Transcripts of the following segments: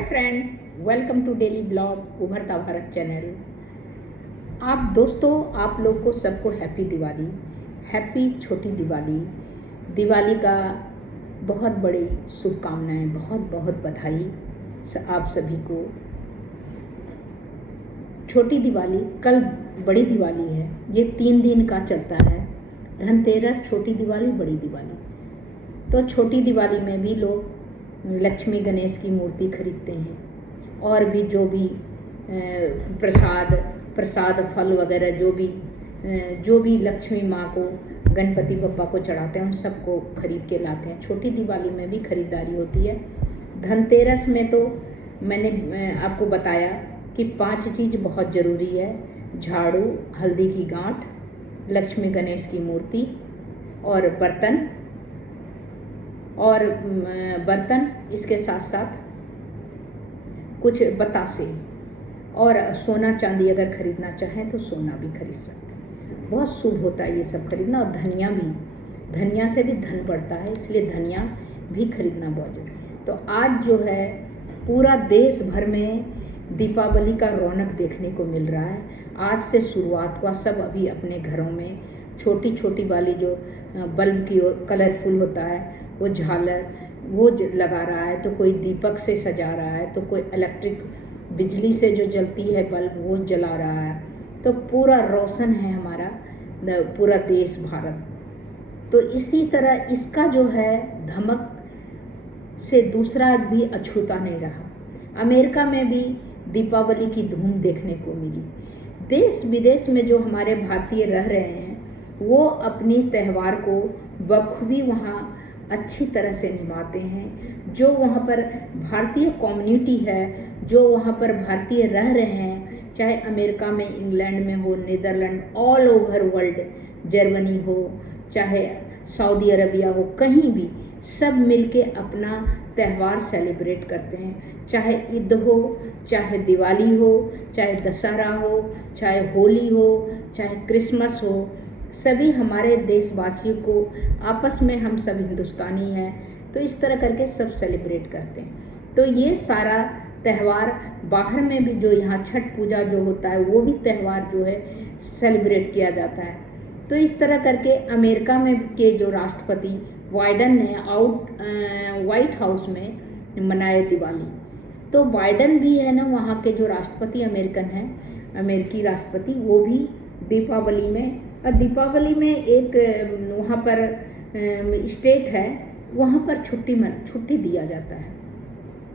Friend, welcome to daily blog Ubharta Bharat channel. आप दोस्तों, आप लोग को सबको हैप्पी दिवाली, हैप्पी छोटी दिवाली। दिवाली का बहुत बड़ी शुभकामनाएं, बहुत बहुत बधाई आप सभी को। छोटी दिवाली, कल बड़ी दिवाली है। ये 3 दिन का चलता है, धनतेरस, छोटी दिवाली, बड़ी दिवाली। तो छोटी दिवाली में भी लोग लक्ष्मी गणेश की मूर्ति खरीदते हैं और भी जो भी प्रसाद फल वगैरह जो भी लक्ष्मी माँ को, गणपति बप्पा को चढ़ाते हैं, उन सबको खरीद के लाते हैं। छोटी दिवाली में भी खरीदारी होती है। धनतेरस में तो मैंने आपको बताया कि 5 चीज़ बहुत ज़रूरी है: झाड़ू, हल्दी की गांठ, लक्ष्मी गणेश की मूर्ति और बर्तन, इसके साथ साथ कुछ बतासे और सोना चांदी अगर खरीदना चाहें तो सोना भी खरीद सकते हैं। बहुत शुभ होता है ये सब खरीदना। और धनिया से भी धन बढ़ता है, इसलिए धनिया भी खरीदना बहुत जरूरी है। तो आज जो है पूरा देश भर में दीपावली का रौनक देखने को मिल रहा है। आज से शुरुआत हुआ। सब अभी अपने घरों में छोटी छोटी वाली जो बल्ब की कलरफुल होता है वो झालर वो लगा रहा है, तो कोई दीपक से सजा रहा है, तो कोई इलेक्ट्रिक बिजली से जो जलती है बल्ब वो जला रहा है। तो पूरा रोशन है हमारा पूरा देश भारत। तो इसी तरह इसका जो है धमक से दूसरा भी अछूता नहीं रहा। अमेरिका में भी दीपावली की धूम देखने को मिली। देश विदेश में जो हमारे भारतीय रह रहे हैं वो अपनी त्यौहार को बखूबी वहाँ अच्छी तरह से निभाते हैं। जो वहाँ पर भारतीय कम्युनिटी है, जो वहाँ पर भारतीय रह रहे हैं, चाहे अमेरिका में, इंग्लैंड में हो, Netherlands, all over world, Germany हो, चाहे सऊदी अरबिया हो, कहीं भी सब मिलके अपना त्यौहार सेलिब्रेट करते हैं। चाहे ईद हो, चाहे दिवाली हो, चाहे दशहरा हो, चाहे होली हो, चाहे क्रिसमस हो, सभी हमारे देशवासियों को आपस में, हम सब हिंदुस्तानी हैं तो इस तरह करके सब सेलिब्रेट करते हैं। तो ये सारा त्यौहार बाहर में भी जो यहाँ छठ पूजा जो होता है वो भी त्यौहार जो है सेलिब्रेट किया जाता है। तो इस तरह करके अमेरिका में के जो राष्ट्रपति बाइडन ने व्हाइट हाउस में मनाए दिवाली। तो बाइडन भी है ना, वहाँ के जो राष्ट्रपति अमेरिकी राष्ट्रपति, वो भी दीपावली में एक वहाँ पर स्टेट है, वहाँ पर छुट्टी दिया जाता है।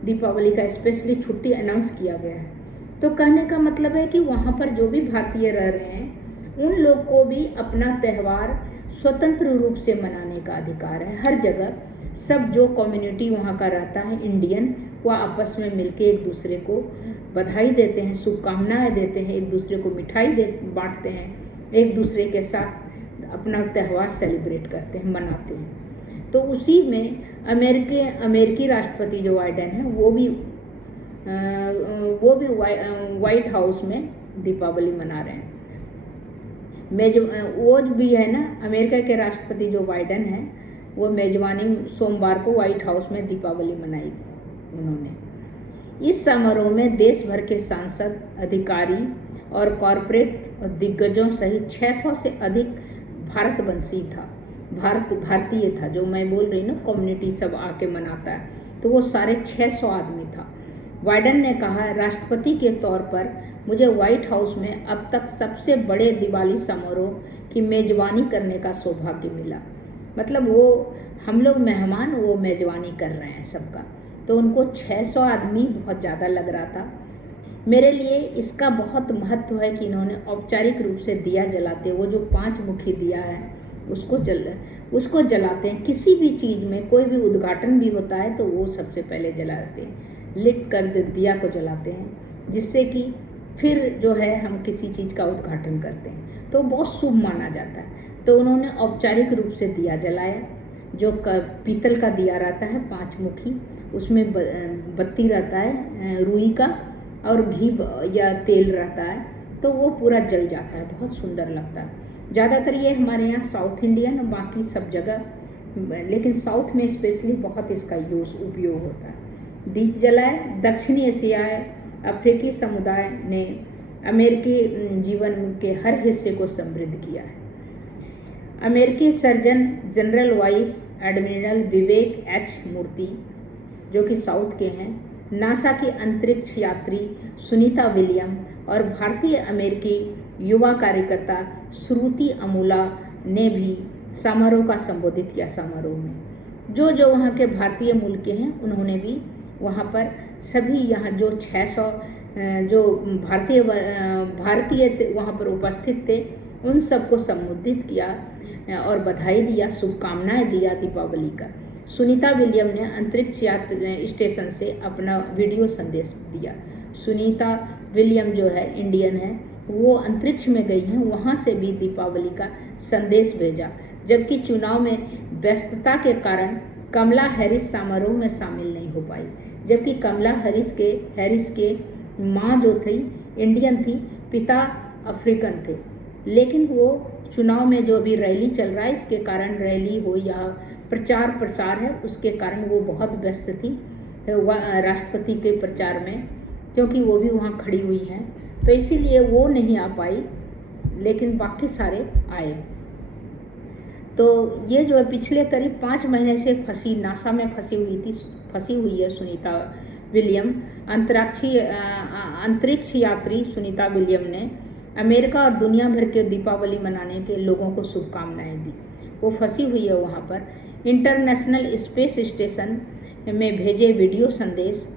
दीपावली का स्पेशली छुट्टी अनाउंस किया गया है। तो कहने का मतलब है कि वहाँ पर जो भी भारतीय रह रहे हैं उन लोग को भी अपना त्यौहार स्वतंत्र रूप से मनाने का अधिकार है। हर जगह सब जो कम्युनिटी वहाँ का रहता है इंडियन, वो आपस में मिलके एक दूसरे को बधाई देते हैं, शुभकामनाएं देते हैं, एक दूसरे को मिठाई बांटते हैं, एक दूसरे के साथ अपना त्यौहार सेलिब्रेट करते हैं, मनाते हैं। तो उसी में अमेरिकी राष्ट्रपति जो बाइडन है वो भी व्हाइट हाउस में दीपावली मना रहे हैं। वो भी है ना, अमेरिका के राष्ट्रपति जो बाइडन है वो मेजबानी सोमवार को व्हाइट हाउस में दीपावली मनाई उन्होंने। इस समारोह में देश भर के सांसद, अधिकारी और कॉरपोरेट और दिग्गजों सहित 600 से अधिक भारतीय था। जो मैं बोल रही ना, कम्युनिटी सब आके मनाता है, तो वो सारे 600 आदमी था। बाइडन ने कहा, राष्ट्रपति के तौर पर मुझे व्हाइट हाउस में अब तक सबसे बड़े दिवाली समारोह की मेजबानी करने का सौभाग्य मिला। मतलब वो हम लोग मेहमान, वो मेजबानी कर रहे हैं सबका। तो उनको 600 आदमी बहुत ज़्यादा लग रहा था। मेरे लिए इसका बहुत महत्व है कि इन्होंने औपचारिक रूप से दिया जलाते, वो जो 5 मुखी दिया है उसको जलाते हैं। किसी भी चीज़ में कोई भी उद्घाटन भी होता है तो वो सबसे पहले जलाते हैं, लिट कर दिया को जलाते हैं, जिससे कि फिर जो है हम किसी चीज़ का उद्घाटन करते हैं, तो बहुत शुभ माना जाता है। तो उन्होंने औपचारिक रूप से दिया जलाया, जो पीतल का दिया रहता है 5 मुखी, उसमें बत्ती रहता है रुई का और घी या तेल रहता है, तो वो पूरा जल जाता है, बहुत सुंदर लगता है। ज़्यादातर ये हमारे यहाँ साउथ इंडियन और बाकी सब जगह, लेकिन साउथ में स्पेशली बहुत इसका उपयोग होता है। दीप जलाए। दक्षिणी एशियाई अफ्रीकी समुदाय ने अमेरिकी जीवन के हर हिस्से को समृद्ध किया है। अमेरिकी सर्जन जनरल वाइस एडमिरल विवेक एच मूर्ति, जो कि साउथ के हैं, नासा की अंतरिक्ष यात्री सुनीता विलियम और भारतीय अमेरिकी युवा कार्यकर्ता श्रुति अमूला ने भी समारोह का संबोधित किया। समारोह में जो वहाँ के भारतीय मूल के हैं उन्होंने भी वहाँ पर सभी यहाँ जो 600 जो भारतीय वहाँ पर उपस्थित थे उन सबको संबोधित किया और बधाई दिया, शुभकामनाएं दिया दीपावली का। सुनीता विलियम ने अंतरिक्ष यात्री स्टेशन से अपना वीडियो संदेश दिया। सुनीता विलियम जो है इंडियन है, वो अंतरिक्ष में गई हैं, वहाँ से भी दीपावली का संदेश भेजा। जबकि चुनाव में व्यस्तता के कारण कमला हैरिस समारोह में शामिल नहीं हो पाई, जबकि कमला हैरिस के माँ जो थी इंडियन थी, पिता अफ्रीकन थे, लेकिन वो चुनाव में जो अभी रैली चल रहा है इसके कारण, रैली हो या प्रचार प्रसार है उसके कारण वो बहुत व्यस्त थी राष्ट्रपति के प्रचार में, क्योंकि वो भी वहाँ खड़ी हुई हैं, तो इसीलिए वो नहीं आ पाई, लेकिन बाकी सारे आए। तो ये जो है पिछले करीब 5 महीने से नासा में फंसी हुई है सुनीता विलियम। अंतरिक्ष यात्री सुनीता विलियम ने अमेरिका और दुनिया भर के दीपावली मनाने के लोगों को शुभकामनाएं दी। वो फंसी हुई है वहाँ पर। इंटरनेशनल स्पेस स्टेशन में भेजे वीडियो संदेश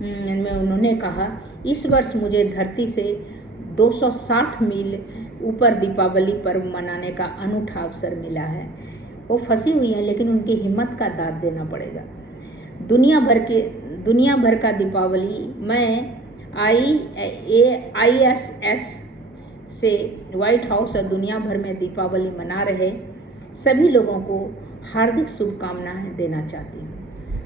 में उन्होंने कहा, इस वर्ष मुझे धरती से 260 मील ऊपर दीपावली पर्व मनाने का अनूठा अवसर मिला है। वो फंसी हुई हैं, लेकिन उनकी हिम्मत का दाद देना पड़ेगा। दुनिया भर का दीपावली मैं ISS से व्हाइट हाउस और दुनिया भर में दीपावली मना रहे सभी लोगों को हार्दिक शुभकामनाएं देना चाहती हूँ।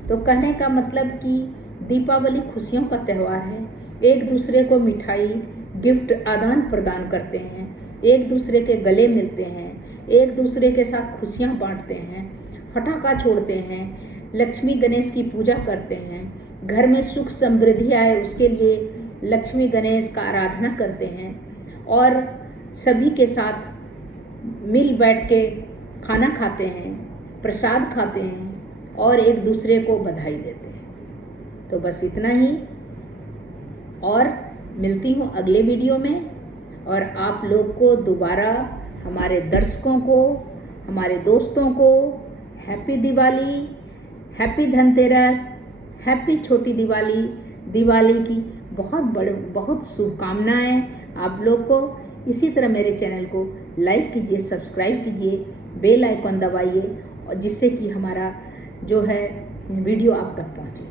तो कहने का मतलब कि दीपावली खुशियों का त्यौहार है। एक दूसरे को मिठाई गिफ्ट आदान प्रदान करते हैं, एक दूसरे के गले मिलते हैं, एक दूसरे के साथ खुशियाँ बांटते हैं, फटाका छोड़ते हैं, लक्ष्मी गणेश की पूजा करते हैं, घर में सुख समृद्धि आए उसके लिए लक्ष्मी गणेश का आराधना करते हैं और सभी के साथ मिल बैठ के खाना खाते हैं, प्रसाद खाते हैं और एक दूसरे को बधाई देते हैं। तो बस इतना ही, और मिलती हूँ अगले वीडियो में। और आप लोग को दोबारा, हमारे दर्शकों को, हमारे दोस्तों को happy Diwali, happy Dhanteras, happy छोटी दिवाली की बहुत शुभकामनाएं आप लोग को। इसी तरह मेरे चैनल को लाइक कीजिए, सब्सक्राइब कीजिए, बेल आइकन दबाइए, और जिससे कि हमारा जो है वीडियो आप तक पहुंचे।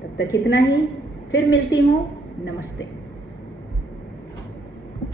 तब तक इतना ही, फिर मिलती हूँ। नमस्ते।